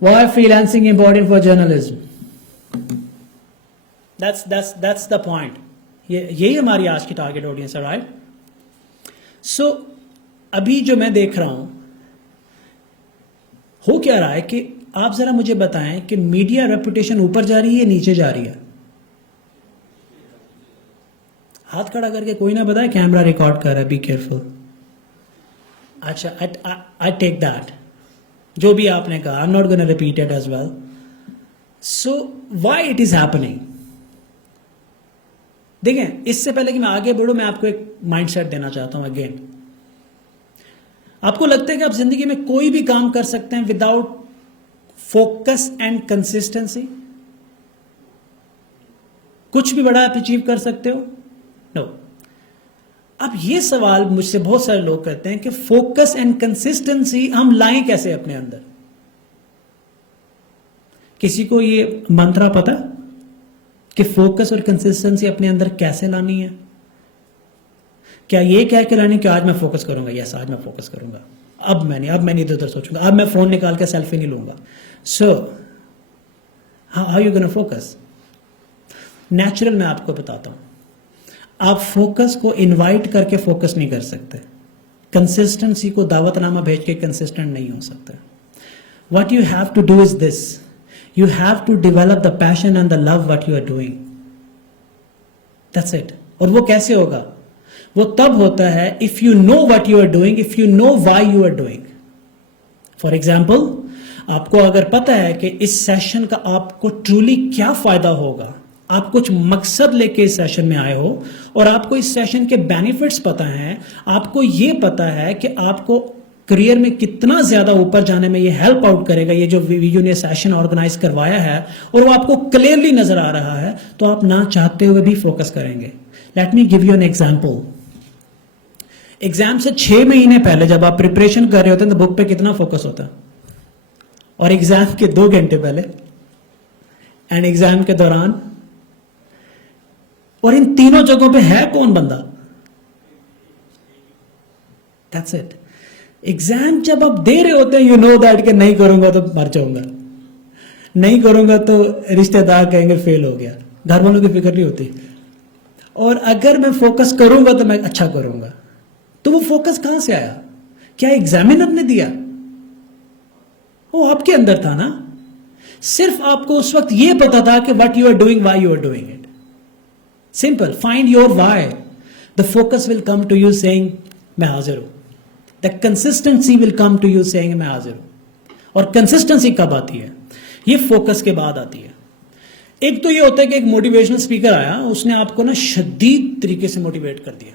Why freelancing important for journalism? That's the point. यही हमारी आज की टारगेट ऑडियंस है, राइट? सो अभी जो मैं देख रहा हूं, हो क्या रहा है कि आप जरा मुझे बताएं कि मीडिया रेपुटेशन ऊपर जा रही है या नीचे जा रही है? हाथ खड़ा करके कोई ना बताए, कैमरा रिकॉर्ड कर रहा है, बी केयरफुल. अच्छा, आई टेक दैट. जो भी आपने कहा, I am not gonna repeat it as well. So why it is happening? देखें, इससे पहले कि मैं आगे बढ़ूं, मैं आपको एक माइंडसेट देना चाहता हूं अगेन. आपको लगता है कि आप जिंदगी में कोई भी काम कर सकते हैं विदाउट फोकस एंड कंसिस्टेंसी? कुछ भी बड़ा आप अचीव कर सकते हो? नो. अब ये सवाल मुझसे बहुत सारे लोग करते हैं कि फोकस एंड कंसिस्टेंसी हम लाएं कैसे अपने अंदर? किसी को ये मंत्रा पता कि फोकस और कंसिस्टेंसी अपने अंदर कैसे लानी है? क्या ये कह के लानी कि आज मैं फोकस करूंगा, यस आज मैं फोकस करूंगा, अब मैं नहीं इधर उधर सोचूंगा, अब मैं फोन निकाल के सेल्फी नहीं लूंगा. So how you gonna focus? Natural मैं आपको बताता हूं. आप फोकस को इनवाइट करके फोकस नहीं कर सकते. कंसिस्टेंसी को दावतनामा भेज के कंसिस्टेंट नहीं हो सकते. What you have to do is this. You have to develop the passion and the love what you are doing. That's it. और वो कैसे होगा? वो तब होता है if you know what you are doing, if you know why you are doing. For example, आपको अगर पता है कि इस सेशन का आपको ट्रूली क्या फायदा होगा, आप कुछ मकसद लेके इस सेशन में आए हो और आपको इस सेशन के बेनिफिट्स पता हैं, आपको ये पता है कि आपको करियर में कितना ज्यादा ऊपर जाने में ये हेल्प आउट करेगा, ये जो वीडियो ने सेशन ऑर्गेनाइज करवाया है, और वो आपको क्लियरली नजर आ रहा है, तो आप ना चाहते हुए भी फोकस करेंगे. Let me give you an example. Exam से 6 महीने पहले जब आप प्रिपरेशन कर रहे होते हैं तो बुक पे कितना फोकस होता है, और एग्जाम के 2 घंटे पहले एंड एग्जाम के दौरान, और इन तीनों जगहों पे है कौन बंदा? That's it. एग्जाम जब आप दे रहे होते हैं, यू नो दैट कि नहीं करूंगा तो मर जाऊंगा, नहीं करूंगा तो रिश्तेदार कहेंगे फेल हो गया, घर वालों की फिक्र नहीं होती, और अगर मैं फोकस करूंगा तो मैं अच्छा करूंगा. तो वो फोकस कहां से आया? क्या एग्जामिनर ने दिया? वो आपके अंदर था ना. सिर्फ आपको उस वक्त ये पता था कि what you are doing, why you are doing it. Simple. Find your why. The focus will come to you saying मैं हाजिर हूं. The consistency will come to you saying मैं हाजिर हूं. और कंसिस्टेंसी कब आती है? ये फोकस के बाद आती है. एक तो ये होता है कि एक मोटिवेशनल स्पीकर आया, उसने आपको ना शदीद तरीके से मोटिवेट कर दिया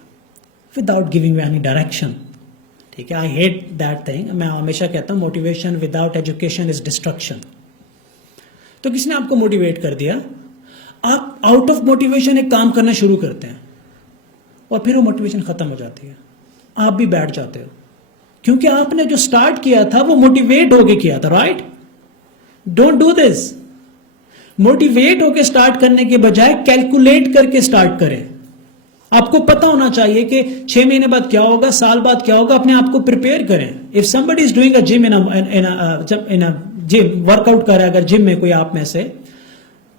विदाउट गिविंग एनी डायरेक्शन. ठीक है, आई हेट दैट थिंग. मैं हमेशा कहता हूं motivation without education is destruction. तो किसने आपको मोटिवेट कर दिया, आप आउट ऑफ मोटिवेशन एक काम करना शुरू करते हैं और फिर वो मोटिवेशन खत्म हो जाती है, आप भी बैठ जाते हो, क्योंकि आपने जो स्टार्ट किया था वो मोटिवेट होके किया था. Right? Don't do this. Motivate होके स्टार्ट करने के बजाय कैलकुलेट करके स्टार्ट करें. आपको पता होना चाहिए कि 6 महीने बाद क्या होगा, साल बाद क्या होगा. अपने आप को प्रिपेयर करें. If somebody is doing a gym in a gym, workout कर रहा है अगर जिम में कोई आप में से,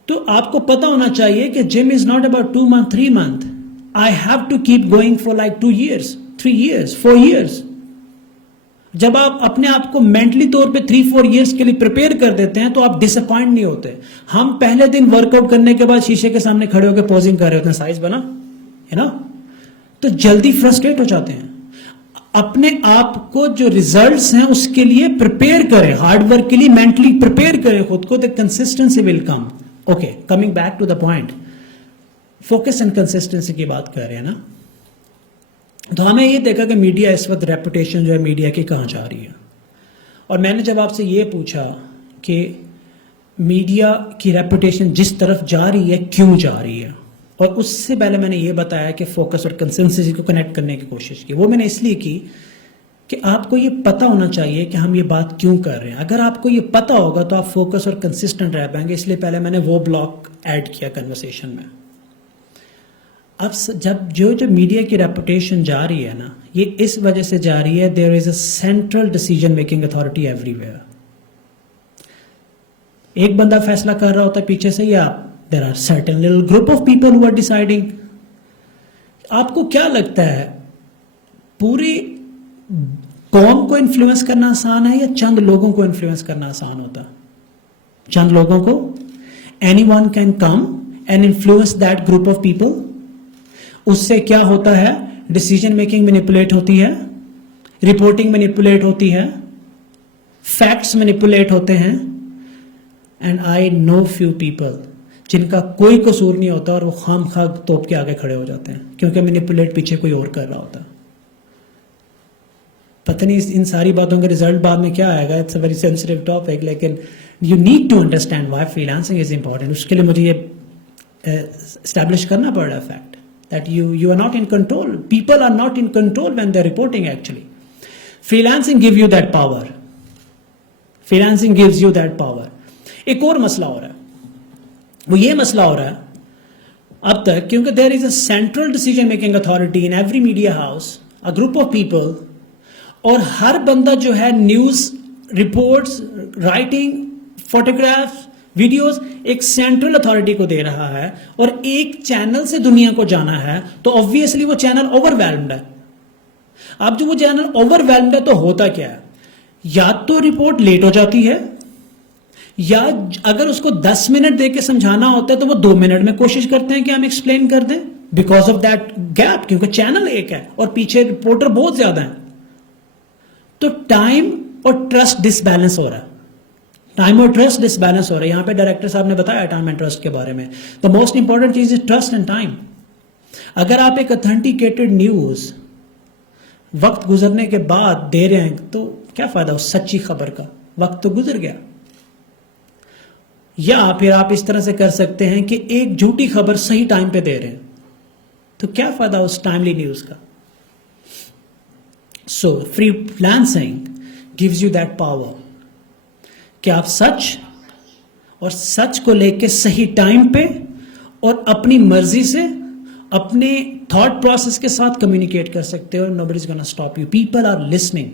तो आपको पता होना चाहिए कि gym is not about 2 months 3 months. I have to keep going for like 2 years 3 years 4 years. जब आप अपने आप को मेंटली तौर पे 3-4 years के लिए प्रिपेयर कर देते हैं तो आप डिसअपॉइंट नहीं होते. हम पहले दिन वर्कआउट करने के बाद शीशे के सामने खड़े होकर पोजिंग कर रहे होते हैं, साइज बना है ना, तो जल्दी फ्रस्ट्रेट हो जाते हैं. अपने आप को जो रिजल्ट्स हैं उसके लिए प्रिपेयर करें, हार्डवर्क के लिए मेंटली प्रिपेयर करें खुद को. The consistency will come. Okay, coming back to the point, focus and consistency की बात कर रहे हैं ना. तो हमें ये देखा कि मीडिया इस वक्त रेपुटेशन जो है मीडिया की कहाँ जा रही है. और मैंने जब आपसे ये पूछा कि मीडिया की रेपुटेशन जिस तरफ जा रही है क्यों जा रही है, और उससे पहले मैंने ये बताया कि फोकस और कंसिस्टेंसी को कनेक्ट करने की कोशिश की. वो मैंने इसलिए की कि आपको ये पता होना चाहिए कि हम ये बात क्यों कर रहे हैं. अगर आपको ये पता होगा तो आप फोकस और कंसिस्टेंट रह पाएंगे. इसलिए पहले मैंने वो ब्लॉक ऐड किया कन्वर्सेशन में. अब जब जो मीडिया की रेपुटेशन जा रही है ना, ये इस वजह से जा रही है, there is a central decision making authority everywhere. एक बंदा फैसला कर रहा होता है पीछे से, या there are certain little group of people who are deciding? आपको क्या लगता है, पूरी कौम को इन्फ्लुएंस करना आसान है या चंद लोगों को इन्फ्लुएंस करना आसान होता? चंद लोगों को। Anyone can come and influence that group of people. उससे क्या होता है, डिसीजन मेकिंग मैनिपुलेट होती है, रिपोर्टिंग मैनिपुलेट होती है, फैक्ट्स मैनिपुलेट होते हैं। And I know few people जिनका कोई कसूर नहीं होता और वो खाम खा तोप के आगे खड़े हो जाते हैं, क्योंकि मैनिपुलेट पीछे कोई और कर रहा होता है। पता नहीं इन सारी बातों का रिजल्ट बाद में क्या आएगा, it's a very sensitive topic, लेकिन you need to understand why freelancing is important. उसके लिए मुझे ये एस्टैब्लिश करना पड़ रहा है fact that you are not in control. People are not in control when they're reporting actually. Freelancing gives you that power. Freelancing gives you that power. एक और मसला हो रहा है, वो ये मसला हो रहा है अब तक, क्योंकि there is a central decision making authority in every media house, a group of people, और हर बंदा जो है news reports, writing, photographs, videos एक सेंट्रल अथॉरिटी को दे रहा है और एक चैनल से दुनिया को जाना है, तो ऑब्वियसली वो चैनल ओवरवेल्म्ड है। अब जो वो चैनल ओवरवेल्म्ड है तो होता क्या है, या तो रिपोर्ट लेट हो जाती है, या अगर उसको 10 मिनट देके समझाना होता है तो वो 2 मिनट में कोशिश करते हैं कि हम एक्सप्लेन कर दें, बिकॉज ऑफ दैट गैप, क्योंकि चैनल एक है और पीछे रिपोर्टर बहुत ज्यादा है। तो टाइम और ट्रस्ट डिसबैलेंस हो रहा है, टाइम और ट्रस्ट डिसबैलेंस हो रहा है। यहां पे डायरेक्टर साहब ने बताया टाइम एंड ट्रस्ट के बारे में। द मोस्ट इंपॉर्टेंट चीज इज ट्रस्ट एंड टाइम। अगर आप एक ऑथेंटिकेटेड न्यूज वक्त गुजरने के बाद दे रहे हैं तो क्या फायदा उस सच्ची खबर का, वक्त तो गुजर गया। या फिर आप इस तरह से कर सकते हैं कि एक झूठी खबर सही टाइम पे दे रहे हैं, तो क्या फायदा उस टाइमली न्यूज का। So freelancing gives you that power कि आप सच और सच को लेके सही टाइम पे और अपनी मर्जी से अपने थॉट प्रोसेस के साथ कम्युनिकेट कर सकते हो। Nobody is gonna stop you, people are listening.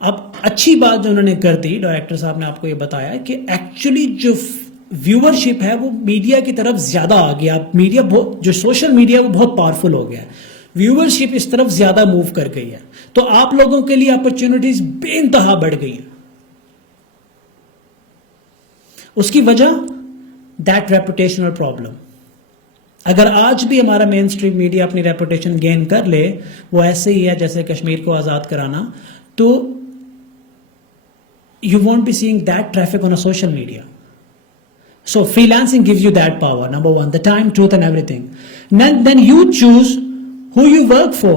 अब अच्छी बात जो उन्होंने कर दी, डायरेक्टर साहब ने आपको ये बताया कि एक्चुअली जो व्यूअरशिप है वो मीडिया की तरफ ज्यादा आ गया। मीडिया जो सोशल मीडिया वो बहुत पावरफुल हो गया, व्यूअरशिप इस तरफ ज्यादा मूव कर गई है, तो आप लोगों के लिए अपॉर्चुनिटीज बेइंतहा बढ़ गई हैं। उसकी वजह दैट रेपुटेशनल प्रॉब्लम। अगर आज भी हमारा मेन स्ट्रीम मीडिया अपनी रेपुटेशन गेन कर ले, वो ऐसे ही है जैसे कश्मीर को आजाद कराना, तो you won't be seeing that traffic on a social media. So freelancing gives you that power. Number one, the time, truth and everything. Then you choose who you work for.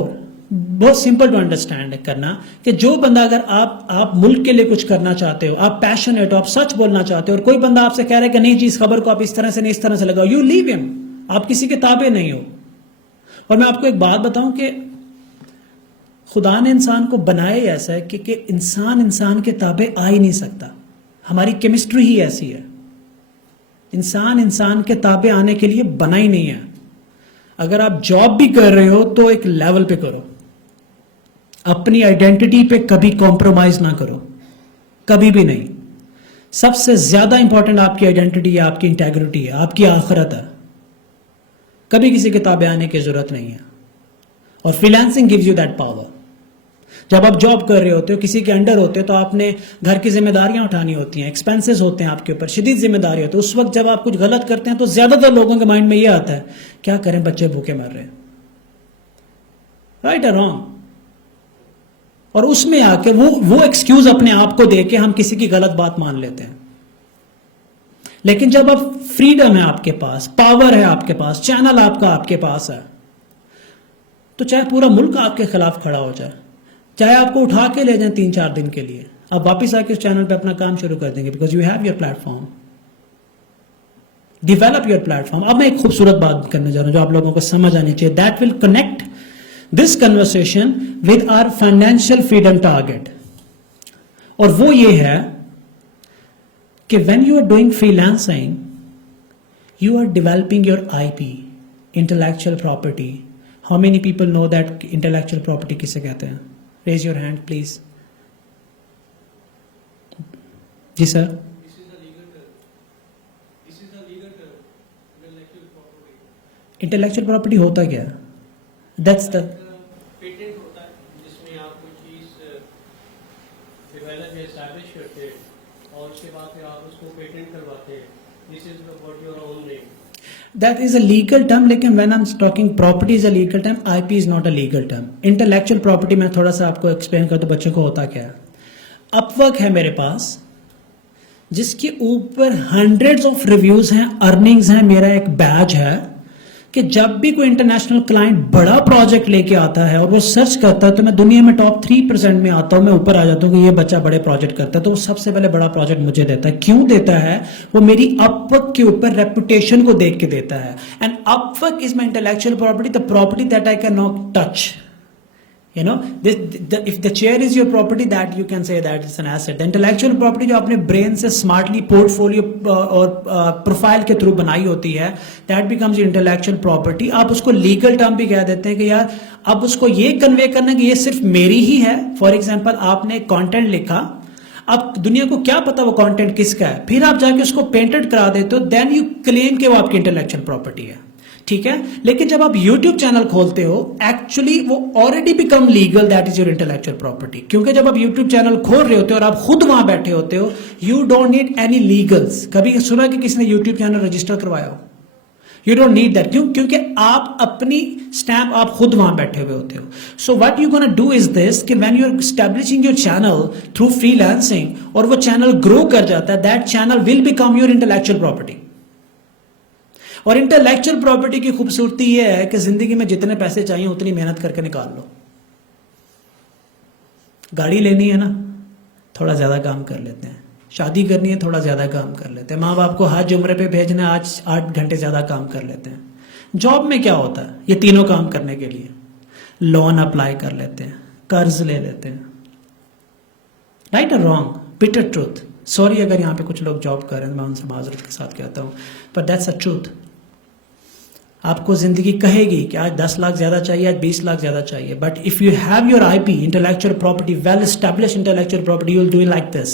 बहुत सिंपल टू अंडरस्टैंड करना कि जो बंदा, अगर आप मुल्क के लिए कुछ करना चाहते हो, आप पैशनेट हो, आप सच बोलना चाहते हो, और कोई बंदा आपसे कह रहा है कि नहीं जी इस खबर को आप इस तरह से नहीं इस तरह से लगाओ, यू लीव हिम। आप किसी के ताबे नहीं हो। और मैं आपको एक बात बताऊं कि खुदा ने इंसान को बनाया ही ऐसा है कि इंसान के ताबे आ ही नहीं सकता। हमारी केमिस्ट्री ही ऐसी है, इंसान के ताबे आने के लिए बना ही नहीं है। अगर आप जॉब भी कर रहे हो तो एक लेवल पे करो, अपनी आइडेंटिटी पे कभी कॉम्प्रोमाइज ना करो, कभी भी नहीं। सबसे ज्यादा इंपॉर्टेंट आपकी आइडेंटिटी है, आपकी इंटेग्रिटी है, आपकी आखिरत है। कभी किसी के ताबे आने की जरूरत नहीं है। और freelancing gives you that power. जब आप जॉब कर रहे होते हो, किसी के अंडर होते हो, तो आपने घर की जिम्मेदारियां उठानी होती हैं, एक्सपेंसेस होते हैं आपके ऊपर, शदीद जिम्मेदारी होती है। उस वक्त जब आप कुछ गलत करते हैं तो ज्यादातर लोगों के माइंड में यह आता है क्या करें, बच्चे भूखे मर रहे हैं, राइट और रॉन्ग। और उसमें आके वो एक्सक्यूज अपने आप को दे के हम किसी की गलत बात मान लेते हैं। लेकिन जब आप फ्रीडम है आपके पास, पावर है आपके पास, चैनल आपके पास है, तो चाहे पूरा मुल्क आपके खिलाफ खड़ा हो जाए, चाहे आपको उठा के ले जाएं 3-4 दिन के लिए, आप वापस आके उस चैनल पे अपना काम शुरू कर देंगे, because you have your platform. Develop your platform. अब मैं एक खूबसूरत बात करने जा रहा हूं जो आप लोगों को समझ आनी चाहिए, that will connect this conversation with our financial freedom target. और वो ये है कि when you are doing freelancing, you are developing your IP, intellectual property. How many people know that intellectual property किसे कहते हैं? Raise your hand, please. जी sir. Intellectual property होता क्या? दैट्स द पेटेंट होता है जिसमें आप कोई चीज डेवलप या एस्टैब्लिश करते हैं और उसके बाद फिर आप उसको पेटेंट करवाते हैं. This is what your own name. that is a legal term, लेकिन when I'm talking property is a legal term, IP is not a legal term. Intellectual property मैं थोड़ा सा आपको एक्सप्लेन कर दूं बच्चों को होता क्या है. अपवर्क है मेरे पास जिसके ऊपर हंड्रेड्स ऑफ रिव्यूज हैं, अर्निंग्स हैं, मेरा एक बैज है कि जब भी कोई इंटरनेशनल क्लाइंट बड़ा प्रोजेक्ट लेके आता है और वो सर्च करता है तो मैं दुनिया में टॉप 3% में आता हूं, मैं ऊपर आ जाता हूं कि ये बच्चा बड़े प्रोजेक्ट करता है, तो वो सबसे पहले बड़ा प्रोजेक्ट मुझे देता है. क्यों देता है? वो मेरी अपवर्क के ऊपर रेपुटेशन को देख के देता है. And Upwork is my intellectual property, the property that I can not touch. You know, if the chair is your property, that you can say that it's an asset. The intellectual property जो आपने brain से smartly portfolio और profile के through बनाई होती है, that becomes your intellectual property. आप उसको legal term भी कह देते हैं कि यार अब उसको ये convey करना कि ये सिर्फ मेरी ही है. For example, आपने content लिखा, अब दुनिया को क्या पता वो कंटेंट किसका है, फिर आप जाके उसको पेटेंट करा देते हो, देन यू क्लेम कि वो आपकी इंटेलेक्चुअल प्रॉपर्टी है. ठीक है, लेकिन जब आप YouTube चैनल खोलते हो एक्चुअली वो already become legal, that is your intellectual property. क्योंकि जब आप YouTube चैनल खोल रहे होते हो और आप खुद वहां बैठे होते हो, you don't need any legals. कभी सुना कि किसी ने YouTube चैनल रजिस्टर करवाया हो? You don't need that. क्यों? क्योंकि आप अपनी स्टैम्प आप खुद वहां बैठे हुए होते हो. So what you gonna do is this कि when you are establishing your channel through freelancing और वो चैनल ग्रो कर जाता है, that channel will become your intellectual property. और इंटेलेक्चुअल प्रॉपर्टी की खूबसूरती यह है कि जिंदगी में जितने पैसे चाहिए उतनी मेहनत करके निकाल लो. गाड़ी लेनी है ना, थोड़ा ज्यादा काम कर लेते हैं. शादी करनी है, थोड़ा ज्यादा काम कर लेते हैं. माँ बाप को हज उम्र पे भेजना है, आज 8 घंटे ज्यादा काम कर लेते हैं. जॉब में क्या होता है? ये तीनों काम करने के लिए लोन अप्लाई कर लेते हैं, कर्ज ले लेते हैं. राइट और रॉन्ग? Bitter truth. सॉरी अगर यहाँ पे कुछ लोग जॉब कर रहे हैं, मैं उनसे माजरत के साथ कहता हूँ, बट दैट्स अ ट्रूथ. आपको जिंदगी कहेगी कि आज 10 लाख ज्यादा चाहिए, आज 20 लाख ज्यादा चाहिए, but if you have your IP, intellectual property, well establish intellectual property, you will do it like this.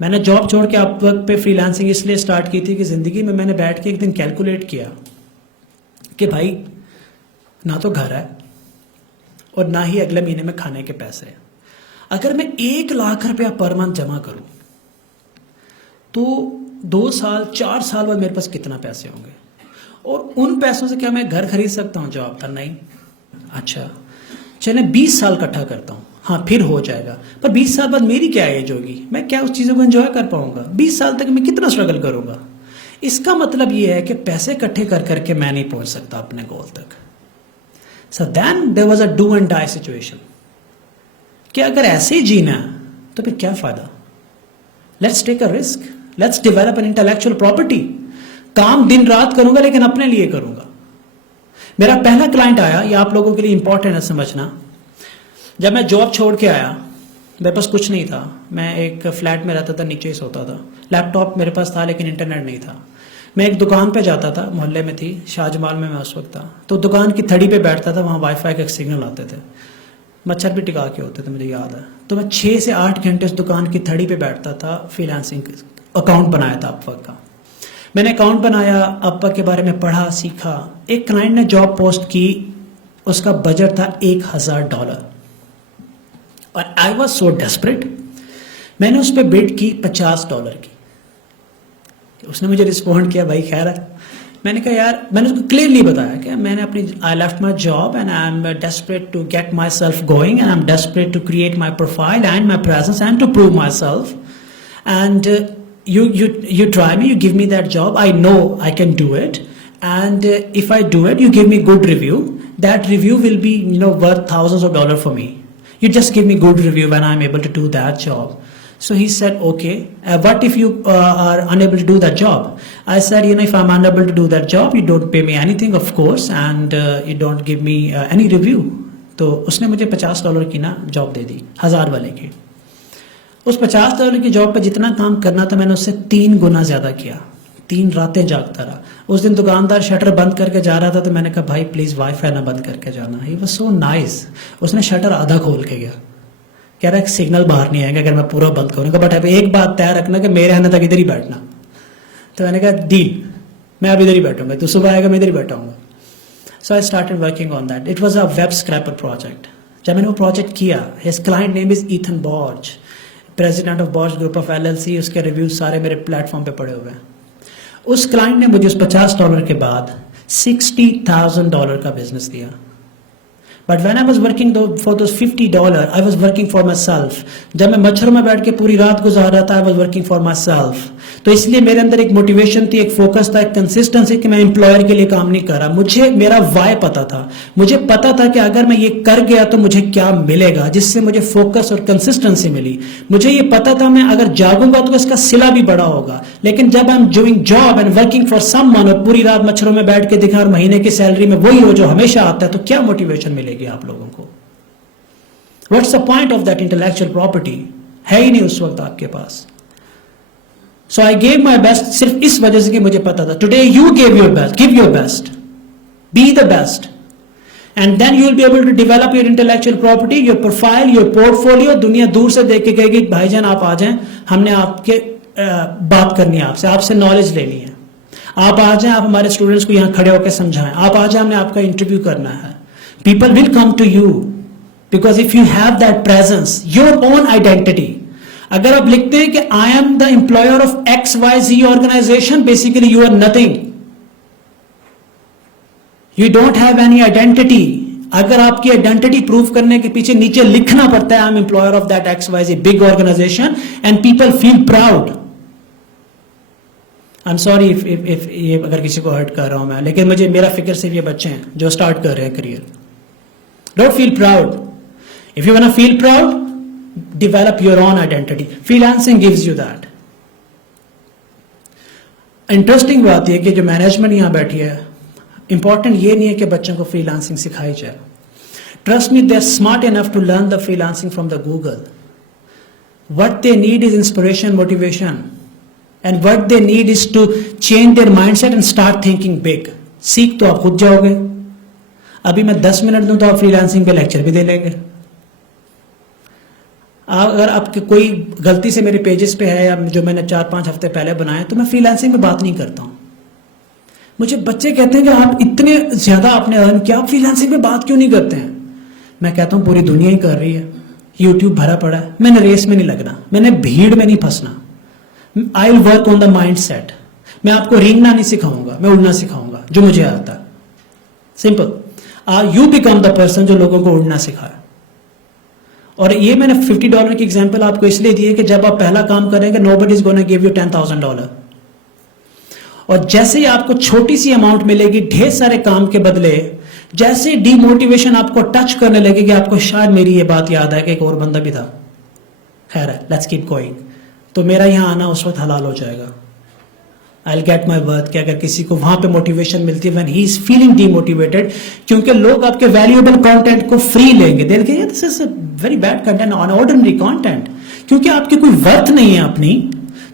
मैंने जॉब छोड़ के अपवर्क पे फ्रीलांसिंग इसलिए स्टार्ट की थी कि जिंदगी में मैंने बैठ के एक दिन कैलकुलेट किया कि भाई ना तो घर है और ना ही अगले महीने में खाने के पैसे हैं. अगर मैं 1 लाख रुपया पर मंथ जमा करूं तो 2 साल 4 साल बाद मेरे पास कितना पैसे होंगे? और उन पैसों से क्या मैं घर खरीद सकता हूं जॉब पर? नहीं. अच्छा चले 20 साल इकट्ठा करता हूं, हाँ फिर हो जाएगा. पर 20 साल बाद मेरी क्या एज होगी? मैं क्या उस चीज़ों को एंजॉय कर पाऊंगा? 20 साल तक मैं कितना स्ट्रगल करूंगा? इसका मतलब ये है कि पैसे इकट्ठे कर करके मैं नहीं पहुंच सकता अपने गोल तक. So then there was a do and die situation कि अगर ऐसे ही जीना है तो फिर क्या फायदा? Let's take a risk, let's develop an intellectual property. काम दिन रात करूंगा लेकिन अपने लिए करूंगा. मेरा पहला क्लाइंट आया, ये आप लोगों के लिए इंपॉर्टेंट है समझना. जब मैं जॉब छोड़ के आया, मेरे पास कुछ नहीं था. मैं एक फ्लैट में रहता था, नीचे ही सोता था. लैपटॉप मेरे पास था लेकिन इंटरनेट नहीं था. मैं एक दुकान पे जाता था, मोहल्ले में थी, शाहजमाल में मैं उस वक्त था. तो दुकान की थड़ी पे बैठता था, वहाँ वाईफाई के सिग्नल आते थे, मच्छर भी टिका के होते थे, मुझे याद है. तो मैं 6 से 8 घंटे उस दुकान की थड़ी पे बैठता था. फ्रीलांसिंग अकाउंट बनाया था अपवर्क का. मैंने अकाउंट बनाया, अपवर्क के बारे में पढ़ा, सीखा. एक क्लाइंट ने जॉब पोस्ट की, उसका बजट था $1000 और आई वॉज सो डेस्परेट. मैंने उस पर बिड की $50 की. उसने मुझे रिस्पॉन्ड किया, भाई खैर है. मैंने कहा यार, मैंने उसको क्लियरली बताया कि मैंने अपनी I left my job and I am desperate to get myself going and I am desperate to create my profile and my presence and to prove myself. And you try me, you give me that job, I know I can do it, and if I do it, you give me good review. That review will be, worth thousands of dollars for me. You just give me good review when I'm able to do that job. So he said, okay, what if you are unable to do that job? I said, if I'm unable to do that job, you don't pay me anything, of course, and you don't give me any review. तो उसने मुझे $50 की ना job दे दी, 1000 वाले की. उस $50 की job पर जितना काम करना था मैंने उससे 3 गुना ज्यादा किया. 3 रातें जागता रहा. उस दिन दुकानदार शटर बंद करके जा रहा था तो मैंने कहा भाई प्लीज वाईफाई ना बंद करके जाना. He was so nice. उसने शटर आधा खोल के गया, कह रहा है सिग्नल बाहर नहीं आएगा अगर मैं पूरा बंद करूंगा, बट अब एक बात तय रखना कि मेरे आने तक इधर ही बैठना. तो मैंने कहा डील. मैं अब इधर ही बैठूंगा, तो सुबह आएगा मैं इधर ही बैठाऊंगा. So I started working on that. It was a web scraper project. जब मैंने वो प्रोजेक्ट किया, his client name is Ethan Borge, president of Borge group of LLC. उसके रिव्यूज सारे मेरे प्लेटफॉर्म पे पड़े हुए हैं. उस क्लाइंट ने मुझे उस $50 के बाद $60,000 का बिजनेस दिया. But when I was working for those $50, I was working for my self. जब मैं मच्छरों में बैठ के पूरी रात गुजार रहा था, I was working for my self. तो इसलिए मेरे अंदर एक मोटिवेशन थी, एक फोकस था, एक कंसिस्टेंसी कि मैं एम्प्लॉयर के लिए काम नहीं कर रहा. मुझे मेरा वाय पता था. मुझे पता था कि अगर मैं ये कर गया तो मुझे क्या मिलेगा, जिससे मुझे फोकस और कंसिस्टेंसी मिली. मुझे ये पता था मैं अगर जागूंगा तो इसका सिला भी बड़ा होगा. लेकिन जब I am doing job and working for someone और पूरी रात मच्छरों में बैठ के दिखा और महीने की सैलरी में वही हो जो हमेशा आता है, तो क्या मोटिवेशन मिलेगी आप लोगों को? What's the point of that intellectual property? है ही नहीं उस वक्त आपके पास. सो आई गेव माई बेस्ट सिर्फ इस वजह से कि मुझे पता था. Today you give your best, give your best, be the best, and then you will be able to develop your intellectual property, your profile, your portfolio. दुनिया दूर से देख के कहेगी भाईजान आप आ जाएं, हमने आपके बात करनी है, आपसे नॉलेज लेनी है. आप आ जाएं, आप हमारे स्टूडेंट्स को यहां खड़े होकर समझाएं. आप आ जाएं, हमने आपका इंटरव्यू करना है. People will come to you because if you have that presence, your own identity. अगर आप लिखते हैं कि I am the employer of XYZ organisation, basically you are nothing. You don't have any identity. अगर आपकी identity prove करने के पीछे नीचे लिखना पड़ता है I am employer of that XYZ big organisation and people feel proud. I am sorry if ये अगर किसी को हर्ट कर रहा हूं मैं, लेकिन मुझे मेरा फिक्र सिर्फ ये बच्चे हैं जो स्टार्ट कर रहे हैं career. Don't feel proud. If you want to feel proud, develop your own identity. Freelancing gives you that. Interesting बात यह कि जो मैनेजमेंट यहां बैठी है, इंपॉर्टेंट ये नहीं है कि बच्चों को फ्रीलांसिंग सिखाई जाए. Trust me, they are smart enough to learn the freelancing from the Google. What they need is inspiration, motivation, and what they need is to change their mindset and start thinking big. सीख तो आप खुद जाओगे. अभी मैं 10 minute दूं तो आप फ्रीलांसिंग पे लेक्चर भी दे लेंगे. अगर आपके कोई गलती से मेरे पेजेस पे है या जो मैंने 4-5 हफ्ते पहले बनाए, तो मैं फ्रीलांसिंग पे बात नहीं करता हूं. मुझे बच्चे कहते हैं कि आप इतने ज्यादा आपने अर्न किया, आप फ्रीलांसिंग पे बात क्यों नहीं करते हैं? मैं कहता हूं पूरी दुनिया ही कर रही है, यूट्यूब भरा पड़ा है. मैंने रेस में नहीं लगना, मैंने भीड़ में नहीं फंसना. I will work on the mind set. मैं आपको रेंगना नहीं सिखाऊंगा, मैं उड़ना सिखाऊंगा जो मुझे आता है. Simple. You become the person जो लोगों को उड़ना सिखाए. और ये मैंने $50 की एग्जांपल आपको इसलिए दी है कि जब आप पहला काम करेंगे, nobody is gonna give you $10,000. और जैसे ही आपको छोटी सी अमाउंट मिलेगी ढेर सारे काम के बदले, जैसे डीमोटिवेशन आपको टच करने लगेगी, आपको शायद मेरी ये बात याद है कि एक और बंदा भी था. खैर है, लेट्स कीप गोइंग. तो मेरा यहां आना उस वक्त हलाल हो जाएगा. I will get my worth. कि अगर किसी को वहां पे मोटिवेशन मिलती है when he is feeling demotivated, क्योंकि लोग आपके वैल्यूएबल कंटेंट को फ्री लेंगे. They will this is a very bad content, on ordinary content. क्योंकि आपकी कोई वर्थ नहीं है अपनी,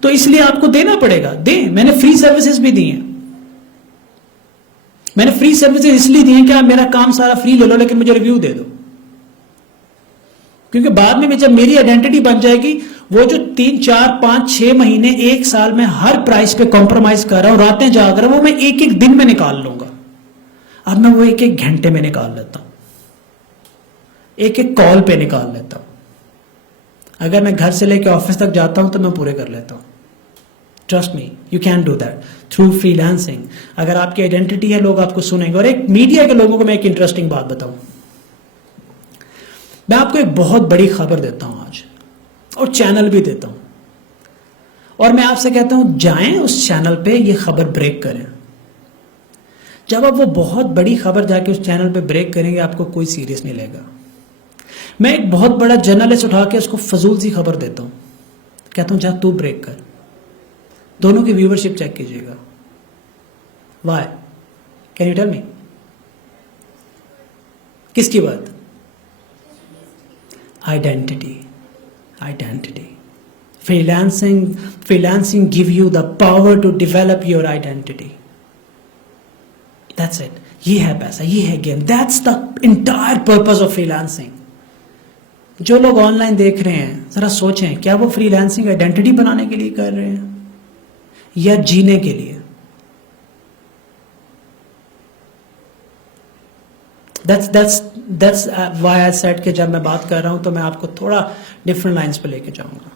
तो इसलिए आपको देना पड़ेगा. दे. मैंने फ्री सर्विसेज भी दी हैं. मैंने फ्री सर्विसेज इसलिए दी हैं कि आप मेरा काम सारा फ्री ले लो, लेकिन मुझे रिव्यू दे दो. क्योंकि बाद में जब मेरी आइडेंटिटी बन जाएगी, वो जो 3, 4, 5, 6 महीने, 1 साल में हर प्राइस पे कॉम्प्रोमाइज कर रहा हूं, रातें जाग रहा हूं, वो मैं एक दिन में निकाल लूंगा. अब मैं वो एक घंटे में निकाल लेता हूं, एक कॉल पे निकाल लेता हूं. अगर मैं घर से लेकर ऑफिस तक जाता हूं तो मैं पूरे कर लेता हूं. Trust me, you can do that through freelancing. अगर आपकी आइडेंटिटी है, लोग आपको सुनेंगे. और एक मीडिया के लोगों को मैं एक इंटरेस्टिंग बात बताऊं. मैं आपको एक बहुत बड़ी खबर देता हूं आज, और चैनल भी देता हूं, और मैं आपसे कहता हूं जाएं उस चैनल पे ये खबर ब्रेक करें. जब आप वो बहुत बड़ी खबर जाके उस चैनल पे ब्रेक करेंगे, आपको कोई सीरियस नहीं लेगा. मैं एक बहुत बड़ा जर्नलिस्ट उठा के उसको फजूल सी खबर देता हूं, कहता हूं जा तू ब्रेक कर. दोनों की व्यूवरशिप चेक कीजिएगा. Why? Can you tell me? किसकी बात? Identity. Freelancing give you the power to develop your identity. That's it. ये है पैसा, ये है game. That's the entire purpose of freelancing. जो लोग ऑनलाइन देख रहे हैं, जरा सोचें, क्या वो फ्रीलांसिंग आइडेंटिटी बनाने के लिए कर रहे हैं या जीने के लिए? दैट्स व्हाई आई सेड कि जब मैं बात कर रहा हूं तो मैं आपको थोड़ा डिफरेंट लाइंस पे लेके जाऊंगा.